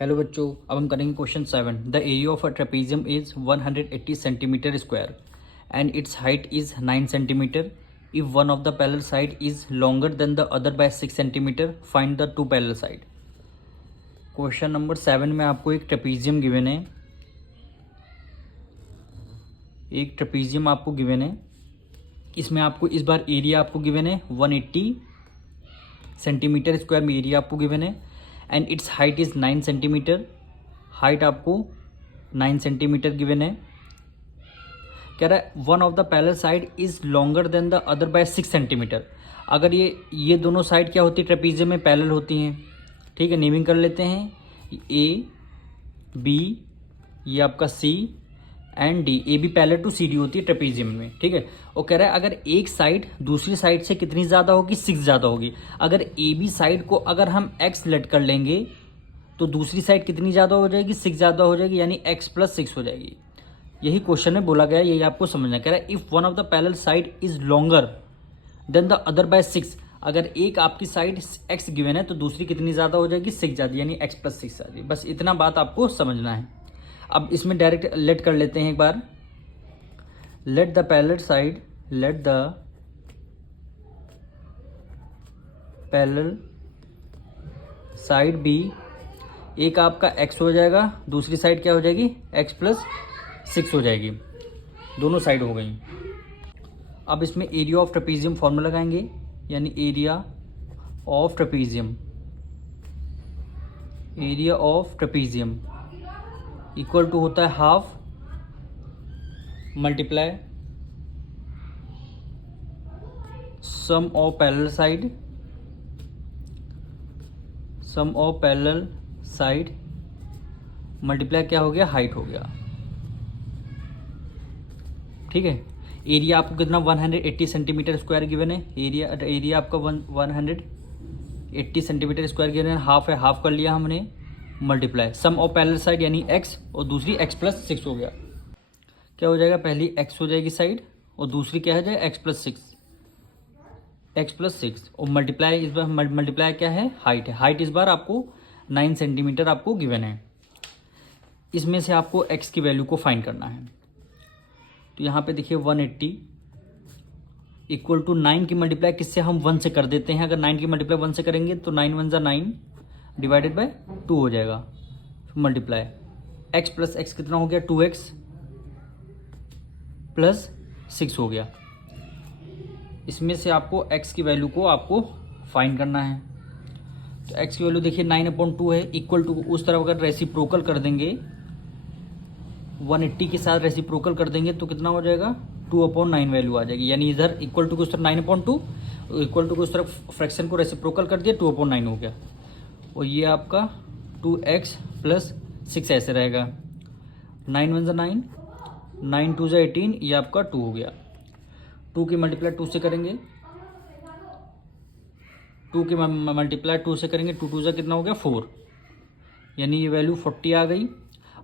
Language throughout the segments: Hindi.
हेलो बच्चों, अब हम करेंगे question 7। The area of a trapezium is 180 centimetre square and it's height is 9 centimetre. If one of the parallel side is longer than the other by 6 centimetre, find the two parallel side. Question number 7 में आपको एक ट्रेपेजियम गिवन है। एक ट्रेपेजियम आपको गिवन है। इसमें आपको इस बार एरिया आपको गिवन है 180 सेंटीमीटर स्क्वायर में एरिया आपको गिवन है and it's height is 9 centimetre. Height आपको 9 सेंटीमीटर गिवन है। कह रहा है one of the parallel side is longer than the other by 6 centimetre. अगर ये दोनों साइड क्या होती है ट्रेपेजियम में, पैरेलल होती हैं। ठीक है, नेमिंग कर लेते हैं। ए बी, ये आपका C and D. A B parallel to C D होती है ट्रेपेजियम में। ठीक है, और कह रहा है अगर एक साइड दूसरी साइड से कितनी ज़्यादा होगी, 6 ज़्यादा होगी। अगर ए बी साइड को अगर हम एक्स लेट कर लेंगे तो दूसरी साइड कितनी ज़्यादा हो जाएगी, 6 ज़्यादा हो जाएगी, यानी एक्स प्लस 6 हो जाएगी। यही क्वेश्चन में बोला गया, यही आपको समझना। कह रहा है if one of the parallel side is longer than the other by 6। अगर एक आपकी साइड एक्स गिवन है तो दूसरी कितनी ज़्यादा हो जाएगी, 6 ज़्यादा, यानी एक्स प्लस 6 आ जाएगी। बस इतना बात आपको समझना है। अब इसमें डायरेक्ट लेट कर लेते हैं एक बार। Let the parallel side B, एक आपका एक्स हो जाएगा, दूसरी साइड क्या हो जाएगी, एक्स प्लस 6 हो जाएगी। दोनों साइड हो गई। अब इसमें एरिया ऑफ ट्रेपेजियम फॉर्मूला लगाएंगे, यानी area of trapezium equal to होता है half multiply sum of parallel side multiply क्या हो गया, हाइट हो गया। ठीक है, एरिया आपको कितना 180 सेंटीमीटर स्क्वायर गिवन है। एरिया आपका 180 सेंटीमीटर स्क्वायर गिवन है। हाफ है, हाफ कर लिया हमने, multiply sum of parallel side यानी एक्स और दूसरी एक्स प्लस 6 हो गया। क्या हो जाएगा, पहली एक्स हो जाएगी साइड और दूसरी क्या हो जाएगा, एक्स प्लस 6 और मल्टीप्लाई इस बार मल्टीप्लाई क्या है, हाइट है। हाइट इस बार आपको 9 सेंटीमीटर आपको गिवन है। इसमें से आपको एक्स की वैल्यू को फाइंड करना है। तो यहाँ पे देखिए 180 इक्वल टू 9 की मल्टीप्लाई किससे, हम 1 से कर देते हैं। अगर 9 की मल्टीप्लाई 1 से करेंगे तो 9 1 = 9 डिवाइडेड बाय 2 हो जाएगा। मल्टीप्लाई एक्स प्लस एक्स कितना हो गया, 2x प्लस 6 हो गया। इसमें से आपको x की वैल्यू को आपको फाइंड करना है। तो x की वैल्यू देखिए 9/2 है। इक्वल टू उस तरफ अगर रेसिप्रोकल कर देंगे, 180 के साथ रेसिप्रोकल कर देंगे तो कितना हो जाएगा, 2/9 वैल्यू आ जाएगी। यानी इधर इक्वल टू को उस तरफ 9/2, इक्वल टू को उस तरफ फ्रैक्शन को रेसिप्रोकल कर दिया, 2/9 हो गया। और ये आपका 2x प्लस 6 ऐसे रहेगा। 9 1 = 9, 9 2 = 18, ये आपका 2 हो गया। 2 की मल्टीप्लाई 2 से करेंगे, 2 की मल्टीप्लाई 2 से करेंगे, 2 2 = कितना हो गया, 4, यानी ये वैल्यू 40 आ गई।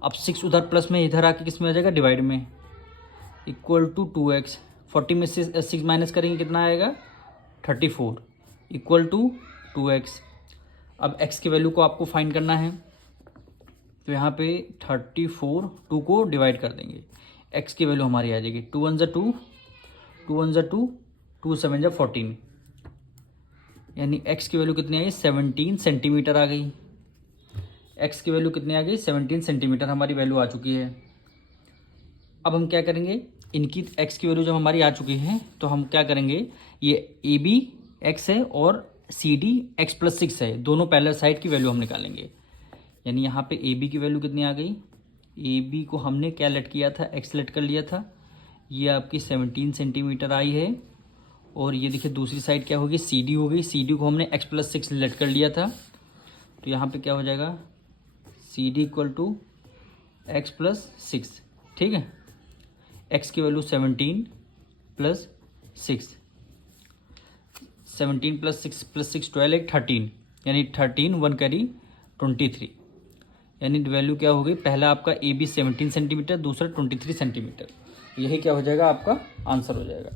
अब 6 उधर प्लस में, इधर आके किस में आ जाएगा, डिवाइड में, इक्वल टू 2x। 40 में से 6 माइनस करेंगे कितना आएगा, 34 इक्वल टू 2x। अब x की वैल्यू को आपको फाइंड करना है। तो यहाँ पे 34 2 को डिवाइड कर देंगे, x की वैल्यू हमारी आ जाएगी 2 1 = 2, 2 1 = 2, 2 7 = 14, यानी x की वैल्यू कितनी आई, 17 सेंटीमीटर आ गई। x की वैल्यू कितनी आ गई, 17 सेंटीमीटर हमारी वैल्यू आ चुकी है। अब हम क्या करेंगे, इनकी x की वैल्यू जब हमारी आ चुकी है तो हम क्या करेंगे, ये ए बी एक्स है और सी डी एक्स प्लस 6 है, दोनों पैरेलल साइड की वैल्यू हम निकालेंगे। यानी यहाँ पे ए बी की वैल्यू कितनी आ गई, ए बी को हमने क्या लेट किया था, एक्स लेट कर लिया था, ये आपकी 17 सेंटीमीटर आई है। और ये देखिए दूसरी साइड क्या होगी, सी डी हो गई। सी डी को हमने एक्स प्लस 6 लेट कर लिया था। तो यहाँ पे क्या हो जाएगा, C D equal to X plus 6। ठीक है, एक्स की वैल्यू 17 प्लस 6, 17 प्लस 6 12 13, यानी 13 1 कैरी 23, यानी वैल्यू क्या हो गई, पहला आपका ए बी 17 सेंटीमीटर, दूसरा 23 सेंटीमीटर। यही क्या हो जाएगा, आपका आंसर हो जाएगा।